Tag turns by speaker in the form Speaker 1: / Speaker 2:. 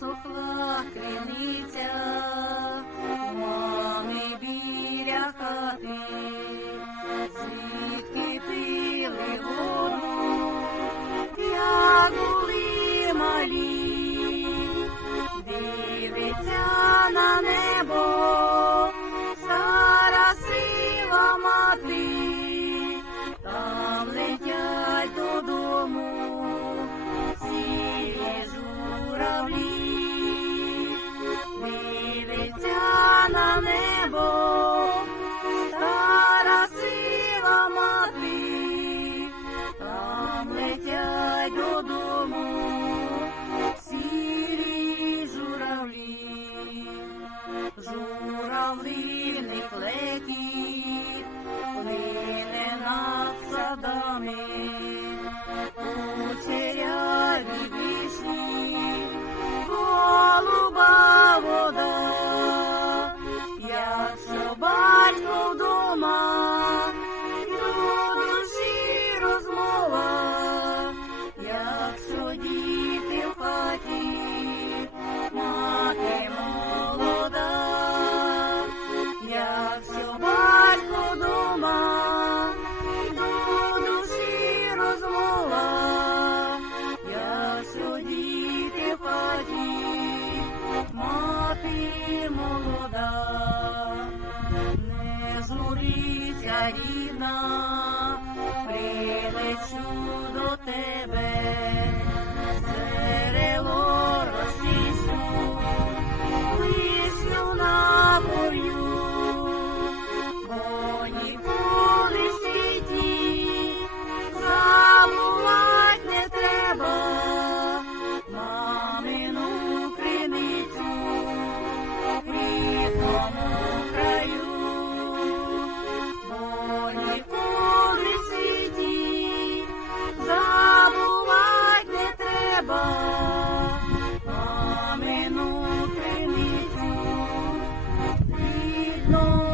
Speaker 1: засохла криниця, мами біля хати. там летять додому, сірі журавлі, журавлі не летять. Молода, не змурися рідна, прийде до no.